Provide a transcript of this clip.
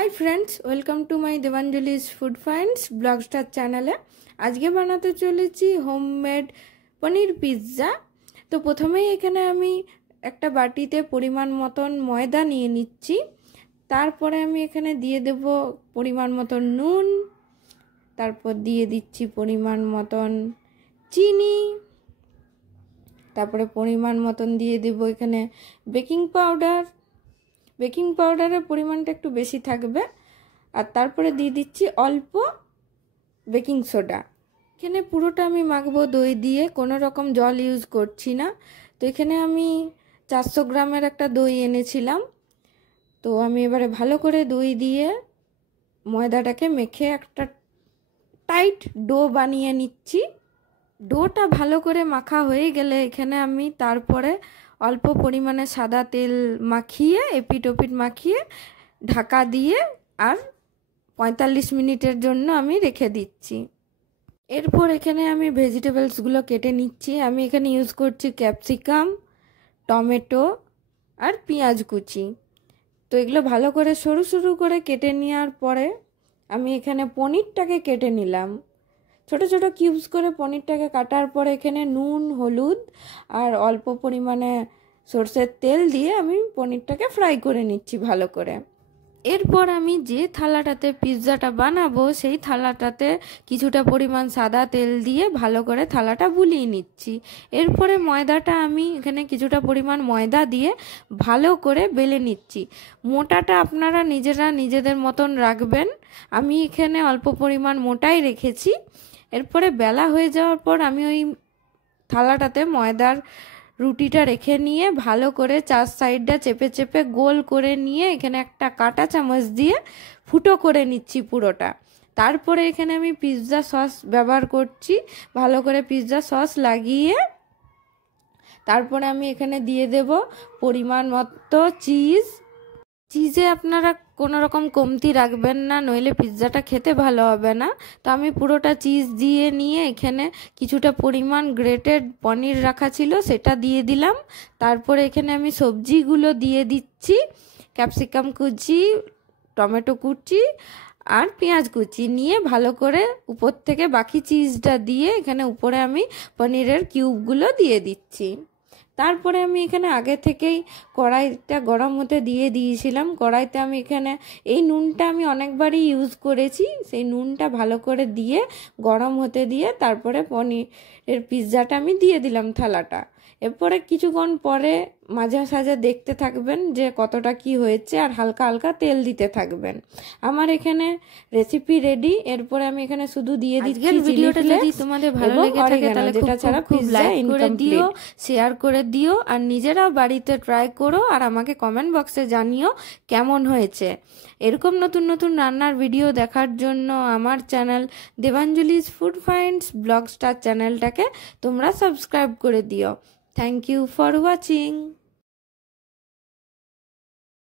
High friends welcome to my Devanjali's food finds blog star चैनले आज के बनाते चलेছি होममेड पनीर पिज्जा। तो प्रथमेই এখানে আমি একটা বাটিতে পরিমাণ মতন ময়দা নিয়ে নিচ্ছি। তারপরে আমি এখানে দিয়ে দেব পরিমাণ মতন নুন, তারপর দিয়ে দিচ্ছি পরিমাণ মতন চিনি, তারপরে পরিমাণ মতন দিয়ে দেব এখানে বেকিং পাউডার। বেকিং পাউডারের পরিমাণটা একটু বেশি থাকবে। আর তারপরে দিয়ে দিচ্ছি অল্প বেকিং সোডা। এখানে পুরোটা আমি মাখবো দই দিয়ে, কোনো রকম জল ইউজ করছি না। তো এখানে আমি 400 গ্রামের একটা দই এনেছিলাম। তো আমি এবারে ভালো করে দই দিয়ে ময়দাটাকে মেখে একটা টাইট ডো বানিয়ে নিচ্ছি। ডোটা ভালো করে মাখা হয়ে গেলে এখানে আমি তারপরে অল্প পরিমাণে সাদা তেল মাখিয়ে এপিট ওপিট মাখিয়ে ঢাকা দিয়ে আর 45 মিনিটের জন্য আমি রেখে দিচ্ছি। এরপর এখানে আমি ভেজিটেবলসগুলো কেটে নিচ্ছি। আমি এখানে ইউজ করছি ক্যাপসিকাম, টমেটো আর পেঁয়াজ কুচি। তো এগুলো ভালো করে সরু সরু করে কেটে নেওয়ার পরে আমি এখানে পনিরটাকে কেটে নিলাম। ছোট ছোট কিউবস করে পনিরটাকে কাটার পরে এখানে নুন, হলুদ আর অল্প পরিমাণে সরষের তেল দিয়ে আমি পনিরটাকে ফ্রাই করে নিচ্ছি ভালো করে। এরপর আমি যে থালাটাতে পিৎজাটা বানাবো সেই থালাটাতে কিছুটা পরিমাণ সাদা তেল দিয়ে ভালো করে থালাটা বুলিয়ে নিচ্ছি। এরপরে ময়দাটা আমি এখানে কিছুটা পরিমাণ ময়দা দিয়ে ভালো করে বেলে নিচ্ছি। মোটাটা আপনারা নিজেদের মতন রাখবেন। আমি এখানে অল্প পরিমাণ মোটাই রেখেছি। এরপরে বেলা হয়ে যাওয়ার পর আমি ওই থালাটাতে ময়দার রুটিটা রেখে নিয়ে ভালো করে চার সাইডটা চেপে চেপে গোল করে নিয়ে এখানে একটা কাঁটা চামচ দিয়ে ফুটো করে নিচ্ছি পুরোটা। তারপরে এখানে আমি পিৎজা সস ব্যবহার করছি। ভালো করে পিৎজা সস লাগিয়ে তারপরে আমি এখানে দিয়ে দেব পরিমাণ মতো চিজে আপনারা কোনো রকম কমতি রাখবেন না, নইলে পিৎজাটা খেতে ভালো হবে না। তো আমি পুরোটা চিজ দিয়ে নিয়ে এখানে কিছুটা পরিমাণ গ্রেটেড পনির রাখা ছিল সেটা দিয়ে দিলাম। তারপরে এখানে আমি সবজিগুলো দিয়ে দিচ্ছি, ক্যাপসিকাম কুচি, টমেটো কুচি আর পেঁয়াজ কুচি নিয়ে ভালো করে উপর থেকে বাকি চিজটা দিয়ে এখানে উপরে আমি পনিরের কিউবগুলো দিয়ে দিচ্ছি। তারপরে আমি এখানে আগে থেকেই কড়াইটা গরম হতে দিয়ে দিয়েছিলাম। কড়াইতে আমি এখানে এই নুনটা আমি অনেকবারই ইউজ করেছি, সেই নুনটা ভালো করে দিয়ে গরম হতে দিয়ে তারপরে পনিরের পিৎজাটা আমি দিয়ে দিলাম থালাটা। এরপরে কিছুক্ষণ পরে মাঝে সাঝে দেখতে থাকবেন যে কতটা কি হয়েছে আর হালকা হালকা তেল দিতে থাকবেন। আমার এখানে রেসিপি রেডি। এরপরে আমি এখানে শুধু দিয়ে দিচ্ছি। ভিডিওটা যদি তোমাদের ভালো লেগে থাকে তাহলে যেটা ছাড়া খুব লাইক করে দিও, শেয়ার করে দিও আর নিজেরাও বাড়িতে ট্রাই করো আর আমাকে কমেন্ট বক্সে জানিও কেমন হয়েছে। এরকম নতুন নতুন রান্নার ভিডিও দেখার জন্য আমার channel Devanjali's food finds blog star চ্যানেলটাকে তোমরা সাবস্ক্রাইব করে দিও। Thank you for watching.